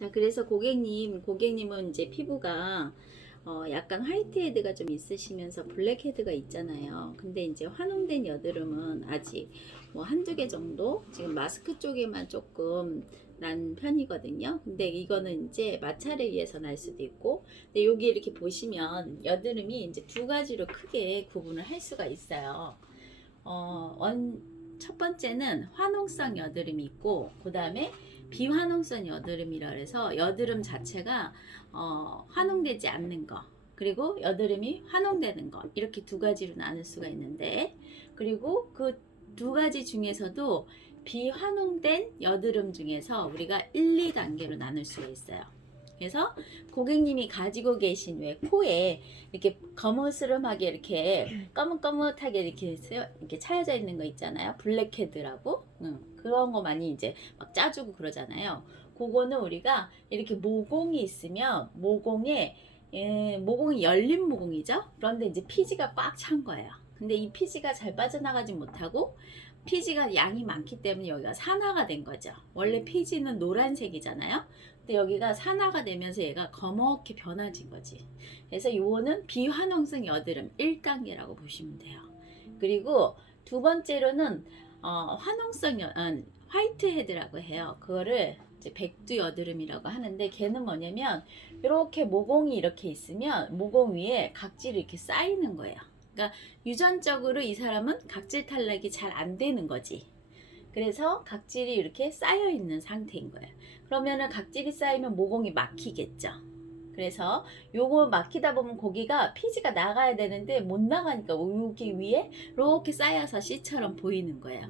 자, 그래서 고객님은 이제 피부가 약간 화이트헤드가 좀 있으시면서 블랙헤드가 있잖아요. 근데 이제 환웅된 여드름은 아직 뭐 한두 개 정도 지금 마스크 쪽에만 조금 난 편이거든요. 근데 이거는 이제 마찰에 의해서 날 수도 있고, 근데 여기 이렇게 보시면 여드름이 이제 두 가지로 크게 구분을 할 수가 있어요. 첫 번째는 환웅성 여드름이 있고, 그 다음에 비환웅성 여드름이라 해서 여드름 자체가 환웅되지 않는 거, 그리고 여드름이 환웅되는 거, 이렇게 두 가지로 나눌 수가 있는데, 그리고 그 두 가지 중에서도 비환웅된 여드름 중에서 우리가 1, 2단계로 나눌 수가 있어요. 그래서 고객님이 가지고 계신 왜 코에 이렇게 거무스름하게 이렇게 거뭇거뭇하게 이렇게 차여져 있는 거 있잖아요. 블랙헤드라고. 그런 거 많이 이제 막 짜주고 그러잖아요. 그거는 우리가 이렇게 모공이 있으면 모공이 열린 모공이죠. 그런데 이제 피지가 꽉 찬 거예요. 근데 이 피지가 잘 빠져나가지 못하고 피지가 양이 많기 때문에 여기가 산화가 된 거죠. 원래 피지는 노란색이잖아요. 근데 여기가 산화가 되면서 얘가 검게 변화진 거지. 그래서 요거는 비환웅성 여드름 1단계라고 보시면 돼요. 그리고 두 번째로는 화이트헤드라고 해요. 그거를 이제 백두 여드름이라고 하는데, 걔는 뭐냐면 이렇게 모공이 이렇게 있으면 모공 위에 각질이 이렇게 쌓이는 거예요. 그러니까 유전적으로 이 사람은 각질 탈락이 잘 안 되는 거지. 그래서 각질이 이렇게 쌓여 있는 상태인 거예요. 그러면은 각질이 쌓이면 모공이 막히겠죠. 그래서 요거 막히다 보면 고기가 피지가 나가야 되는데 못 나가니까 여기 위에 이렇게 쌓여서 씨처럼 보이는 거예요.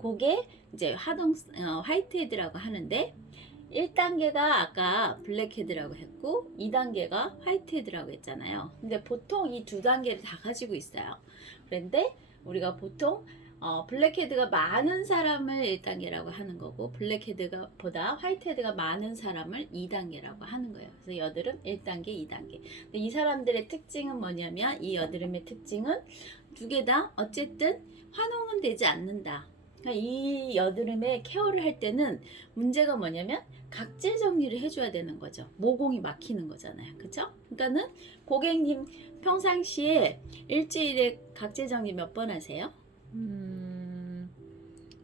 그게 이제 화이트헤드라고 하는데, 1단계가 아까 블랙헤드라고 했고 2단계가 화이트헤드라고 했잖아요. 근데 보통 이 두 단계를 다 가지고 있어요. 그런데 우리가 보통 블랙헤드가 많은 사람을 1단계라고 하는 거고, 블랙헤드가 보다 화이트헤드가 많은 사람을 2단계라고 하는 거예요. 그래서 여드름 1단계, 2단계. 근데 이 사람들의 특징은 뭐냐면, 이 여드름의 특징은 두 개 다 어쨌든 환웅은 되지 않는다. 그러니까 이 여드름의 케어를 할 때는 문제가 뭐냐면 각질 정리를 해줘야 되는 거죠. 모공이 막히는 거잖아요. 그쵸? 그러니까는 고객님 평상시에 일주일에 각질 정리 몇 번 하세요?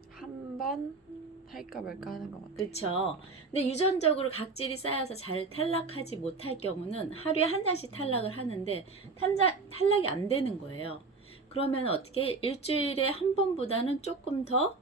한 번 할까 말까 하는 것 같아요. 그쵸? 근데 유전적으로 각질이 쌓여서 잘 탈락하지 못할 경우는 하루에 한 장씩 탈락을 하는데 탈락이 안 되는 거예요. 그러면 어떻게 일주일에 한 번보다는 조금 더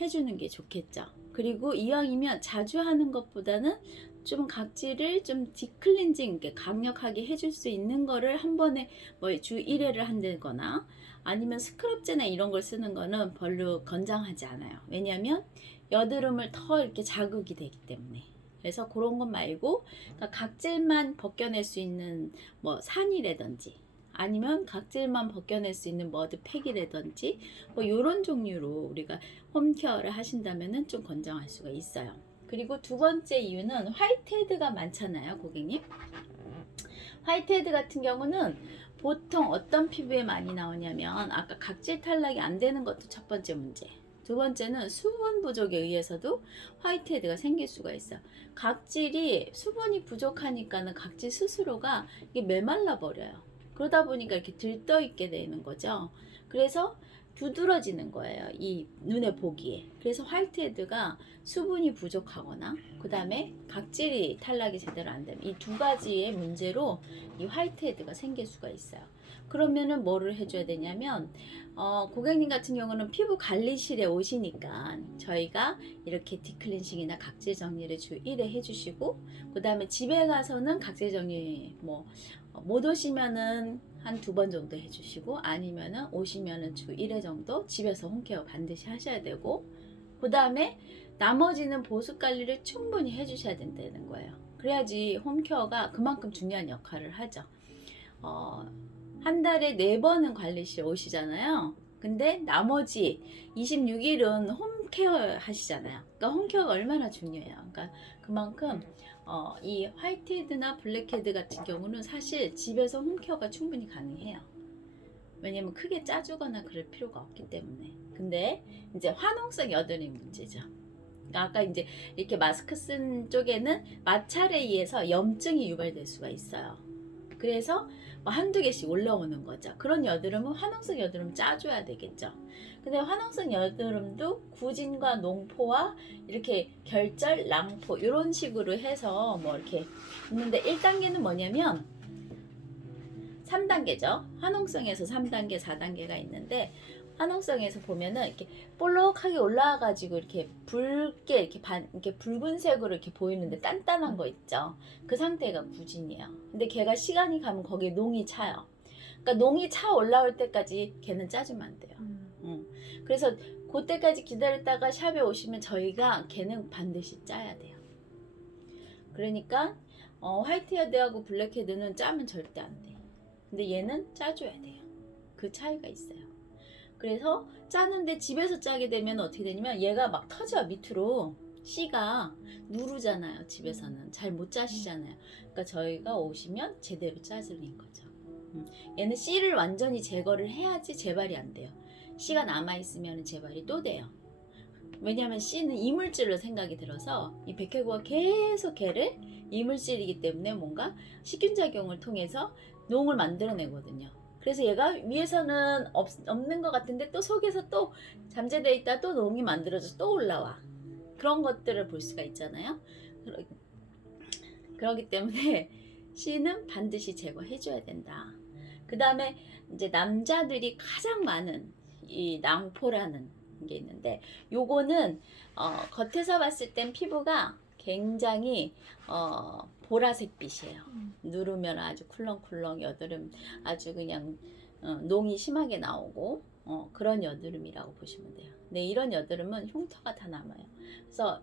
해주는 게 좋겠죠. 그리고 이왕이면 자주 하는 것보다는 좀 각질을 좀 디클렌징, 강력하게 해줄 수 있는 거를 한 번에 뭐 주 1회를 한다거나 아니면 스크럽제나 이런 걸 쓰는 거는 별로 권장하지 않아요. 왜냐하면 여드름을 더 이렇게 자극이 되기 때문에. 그래서 그런 것 말고, 그러니까 각질만 벗겨낼 수 있는 뭐 산이라든지 아니면 각질만 벗겨낼 수 있는 머드팩이라든지 뭐 이런 종류로 우리가 홈케어를 하신다면은 좀 권장할 수가 있어요. 그리고 두 번째 이유는 화이트헤드가 많잖아요, 고객님. 화이트헤드 같은 경우는 보통 어떤 피부에 많이 나오냐면, 아까 각질 탈락이 안 되는 것도 첫 번째 문제. 두 번째는 수분 부족에 의해서도 화이트헤드가 생길 수가 있어요. 각질이 수분이 부족하니까는 각질 스스로가 이게 메말라 버려요. 그러다 보니까 이렇게 들떠 있게 되는 거죠. 그래서 두드러지는 거예요, 이 눈에 보기에. 그래서 화이트헤드가 수분이 부족하거나 그 다음에 각질이 탈락이 제대로 안 되면 이 두 가지의 문제로 이 화이트헤드가 생길 수가 있어요. 그러면은 뭐를 해줘야 되냐면, 고객님 같은 경우는 피부 관리실에 오시니까 저희가 이렇게 디클렌싱이나 각질 정리를 주 1회 해주시고, 그 다음에 집에 가서는 각질 정리 못 오시면은 한 두 번 정도 해주시고, 아니면은 오시면은 주 1회 정도 집에서 홈케어 반드시 하셔야 되고, 그 다음에 나머지는 보습 관리를 충분히 해주셔야 된다는 거예요. 그래야지 홈케어가 그만큼 중요한 역할을 하죠. 한 달에 4번은 관리실 오시잖아요. 근데 나머지 26일은 홈케어 하시잖아요. 그러니까 홈케어가 얼마나 중요해요. 그러니까 그만큼 이 화이트헤드나 블랙헤드 같은 경우는 사실 집에서 홈케어가 충분히 가능해요. 왜냐면 크게 짜주거나 그럴 필요가 없기 때문에. 근데 이제 화농성 여드름이 문제죠. 아까 이제 이렇게 마스크 쓴 쪽에는 마찰에 의해서 염증이 유발될 수가 있어요. 그래서 뭐 한두 개씩 올라오는 거죠. 그런 여드름은 화농성 여드름 짜줘야 되겠죠. 근데 화농성 여드름도 구진과 농포와 이렇게 결절, 낭포 이런 식으로 해서 뭐 이렇게 있는데 1단계는 뭐냐면 3단계죠. 화농성에서 3단계, 4단계가 있는데 화농성에서 보면은 이렇게 볼록하게 올라와가지고 이렇게 붉게 이렇게 붉은색으로 이렇게 보이는데 단단한 거 있죠. 그 상태가 구진이에요. 근데 걔가 시간이 가면 거기에 농이 차요. 그러니까 농이 차 올라올 때까지 걔는 짜주면 안 돼요. 그래서 그때까지 기다렸다가 샵에 오시면 저희가 걔는 반드시 짜야 돼요. 그러니까 화이트 헤드하고 블랙 헤드는 짜면 절대 안 돼요. 근데 얘는 짜줘야 돼요. 그 차이가 있어요. 그래서 짜는데 집에서 짜게 되면 어떻게 되냐면 얘가 막 터져 밑으로 씨가 누르잖아요. 집에서는 잘 못 짜시잖아요. 그러니까 저희가 오시면 제대로 짜주는 거죠. 얘는 씨를 완전히 제거를 해야지 재발이 안 돼요. 씨가 남아있으면 재발이 또 돼요. 왜냐하면 씨는 이물질로 생각이 들어서 이 백혈구가 계속 걔를 이물질이기 때문에 뭔가 식균작용을 통해서 농을 만들어내거든요. 그래서 얘가 위에서는 없는 것 같은데 또 속에서 또 잠재되어 있다 또 농이 만들어져서 또 올라와. 그런 것들을 볼 수가 있잖아요. 그렇기 때문에 씨는 반드시 제거해줘야 된다. 그 다음에 이제 남자들이 가장 많은 이 낭포라는 게 있는데 요거는 겉에서 봤을 땐 피부가 굉장히 보라색 빛이에요. 누르면 아주 쿨렁쿨렁 여드름 아주 그냥 농이 심하게 나오고 그런 여드름이라고 보시면 돼요. 근데 이런 여드름은 흉터가 다 남아요. 그래서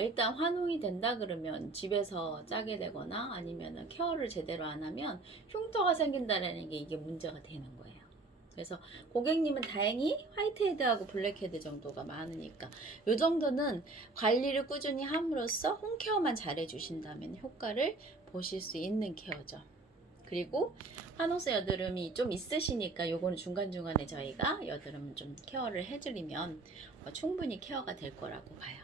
일단 화농이 된다 그러면 집에서 짜게 되거나 아니면 케어를 제대로 안 하면 흉터가 생긴다는 게 이게 문제가 되는 거예요. 그래서 고객님은 다행히 화이트헤드하고 블랙헤드 정도가 많으니까 이 정도는 관리를 꾸준히 함으로써 홈케어만 잘 해주신다면 효과를 보실 수 있는 케어죠. 그리고 화농성 여드름이 좀 있으시니까 요거는 중간중간에 저희가 여드름 좀 케어를 해드리면 충분히 케어가 될 거라고 봐요.